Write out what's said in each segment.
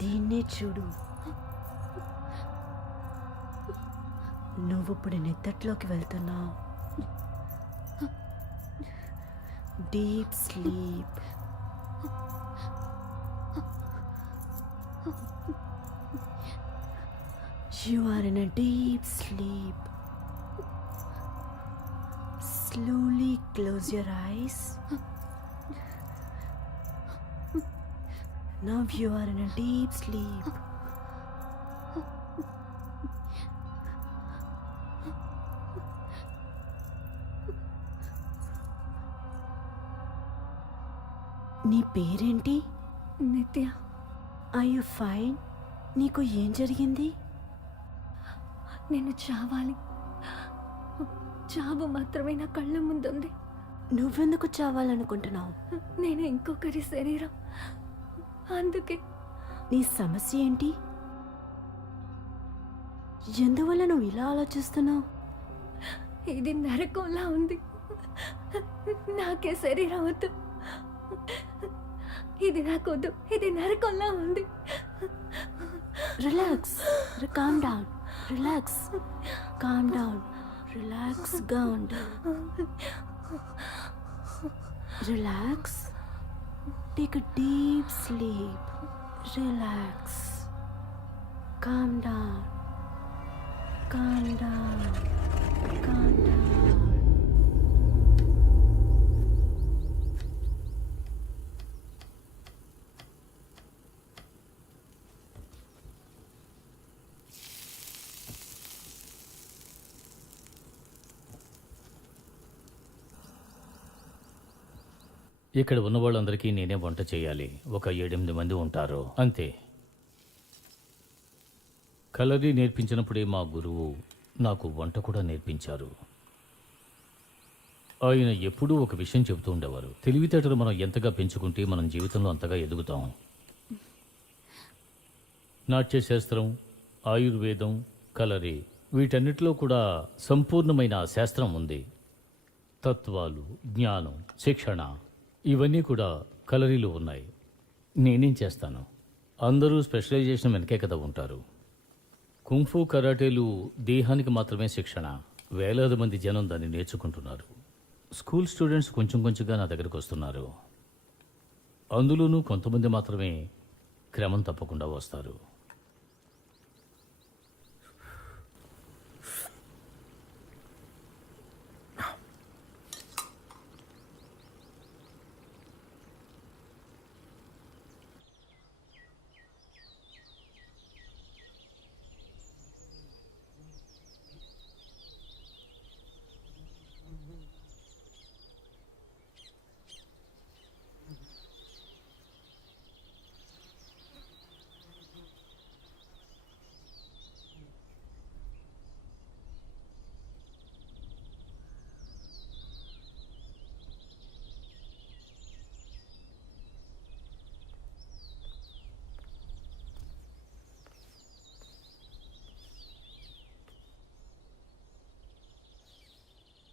దీన్నే చూడు, నువ్విప్పుడు నిద్దట్లోకి వెళ్తున్నావు. Deep sleep. You are in a deep sleep. Slowly close your eyes. Now you are in a deep sleep. నీ పేరేంటి? Nitya. Are you fine? నీకు ఏం జరిగింది? నేను చావాలి. చావు మాత్రమే నా కళ్ళ ముందుంది. నువ్వెందుకు చావాలనుకుంటున్నావు? నేను ఇంకొకరి శరీరం, అందుకే. నీ సమస్య ఏంటి? ఎందువల్ల నువ్వు ఇలా ఆలోచిస్తున్నావు? ఇది నరకంలా ఉంది. నాకే శరీరం వద్దు. ఇది నాకొద్దు. ఇది నరకంలా ఉంది. Relax. Calm down. Relax. Calm down. Relax గా ఉండు. Relax. Take a deep sleep. Relax. Calm down. Calm down. Calm down. ఇక్కడ ఉన్న వాళ్ళందరికీ నేనే వంట చేయాలి. ఒక 7-8 మంది ఉంటారు అంతే. కలరీ నేర్పించినప్పుడే మా గురువు నాకు వంట కూడా నేర్పించారు. ఆయన ఎప్పుడూ ఒక విషయం చెబుతూ ఉండేవారు, తెలివితేటలు మనం ఎంతగా పెంచుకుంటే మనం జీవితంలో అంతగా ఎదుగుతాం. నాట్యశాస్త్రం, ఆయుర్వేదం, కలరీ వీటన్నిటిలో కూడా సంపూర్ణమైన శాస్త్రం ఉంది. తత్వాలు, జ్ఞానం, శిక్షణ ఇవన్నీ కూడా కలరీలో ఉన్నాయి. నేనేం చేస్తాను? అందరూ స్పెషలైజేషన్ వెనకే కదా ఉంటారు. కుంఫు, కరాటేలు దేహానికి మాత్రమే శిక్షణ. వేలాది మంది జనం దాన్ని నేర్చుకుంటున్నారు. స్కూల్ స్టూడెంట్స్ కొంచెం కొంచెంగా నా దగ్గరకు వస్తున్నారు. అందులోనూ కొంతమంది మాత్రమే క్రమం తప్పకుండా వస్తారు.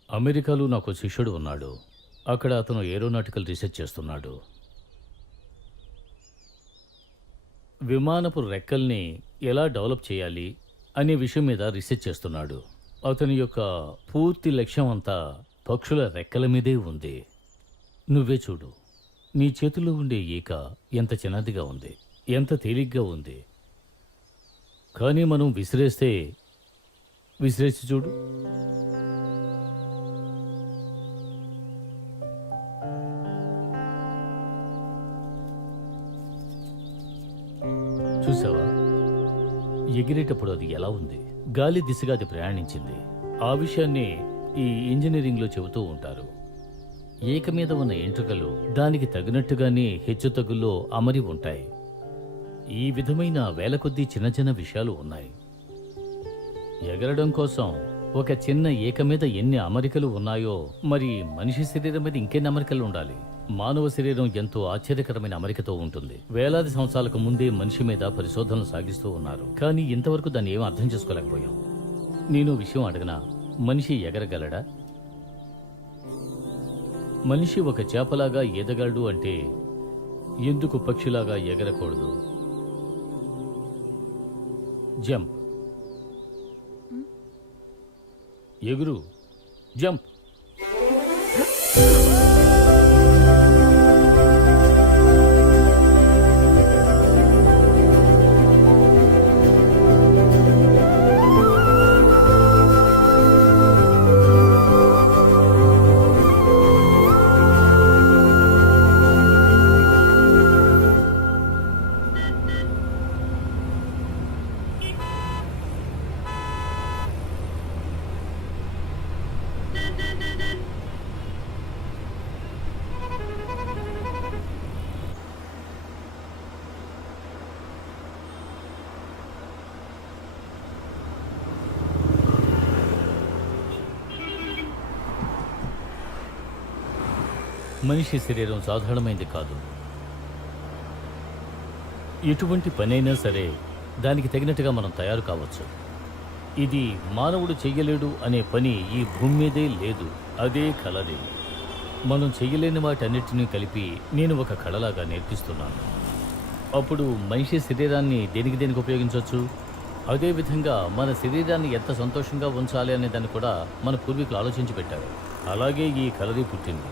అమెరికాలో నాకు శిష్యుడు ఉన్నాడు. అక్కడ అతను ఏరోనాటికల్ రీసెర్చ్ చేస్తున్నాడు. విమానపు రెక్కల్ని ఎలా డెవలప్ చేయాలి అనే విషయం మీద రీసెర్చ్ చేస్తున్నాడు. అతని యొక్క పూర్తి లక్ష్యం అంతా పక్షుల రెక్కల మీదే ఉంది. నువ్వే చూడు, నీ చేతిలో ఉండే ఈక ఎంత చిన్నదిగా ఉంది, ఎంత తేలిగ్గా ఉంది. కానీ మనం విసిరేసి చూడు. చూసావా, ఎగిరేటప్పుడు అది ఎలా ఉంది? గాలి దిశగా అది ప్రయాణించింది. ఆ విషయాన్ని ఈ ఇంజనీరింగ్లో చెబుతూ ఉంటారు. ఏక మీద ఉన్న ఎంట్రుకలు దానికి తగినట్టుగానే హెచ్చుతగుల్లో అమరి ఉంటాయి. ఈ విధమైన వేల కొద్దీ చిన్న చిన్న విషయాలు ఉన్నాయి. ఎగరడం కోసం ఒక చిన్న ఈక మీద ఎన్ని అమరికలు ఉన్నాయో మరి మనిషి శరీరం మీద ఇంకెన్ని అమరికలు ఉండాలి. మానవ శరీరం ఎంతో ఆశ్చర్యకరమైన అమరికతో ఉంటుంది. వేలాది సంవత్సరాలకు ముందే మనిషి మీద పరిశోధనలు సాగిస్తూ ఉన్నారు, కానీ ఇంతవరకు దాన్ని ఏం అర్థం చేసుకోలేకపోయాం. నేను విషయం అడగనా, మనిషి ఎగరగలడా? మనిషి ఒక చేపలాగా ఎదగలడు అంటే ఎందుకు పక్షిలాగా ఎగరకూడదు? జంప్, ఎగురు, జంప్. మనిషి శరీరం సాధారణమైంది కాదు. ఎటువంటి పనైనా సరే దానికి తగినట్టుగా మనం తయారు కావచ్చు. ఇది మానవుడు చెయ్యలేడు అనే పని ఈ భూమి మీదే లేదు. అదే కళది. మనం చెయ్యలేని వాటన్నిటినీ కలిపి నేను ఒక కళలాగా నేర్పిస్తున్నాను. అప్పుడు మనిషి శరీరాన్ని దేనికి ఉపయోగించవచ్చు. అదేవిధంగా మన శరీరాన్ని ఎంత సంతోషంగా ఉంచాలి అనే దాన్ని కూడా మన పూర్వీకులు ఆలోచించి పెట్టారు. అలాగే ఈ కళది పుట్టింది.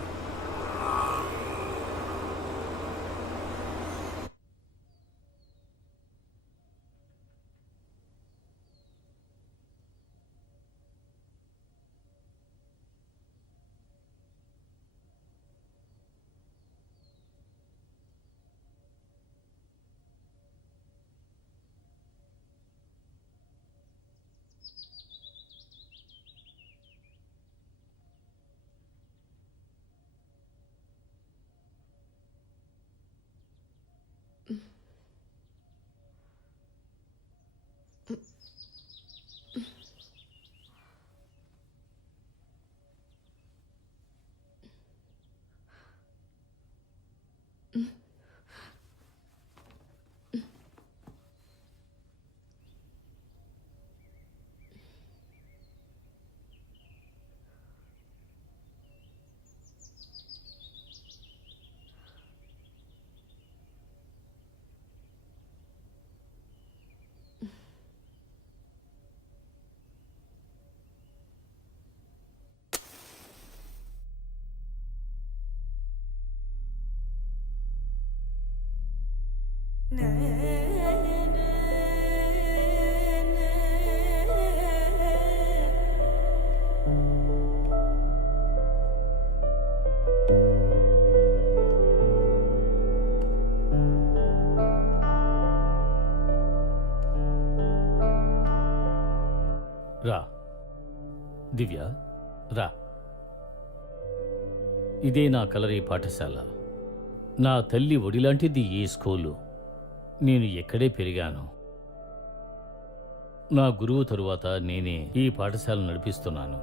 రా దివ్య, రా. ఇదే నా కలరీ పాఠశాల. నా తల్లి ఒడిలాంటిది ఈ స్కూలు. నేను ఎక్కడే పెరిగాను. నా గురువు తరువాత నేనే ఈ పాఠశాల నడిపిస్తున్నాను.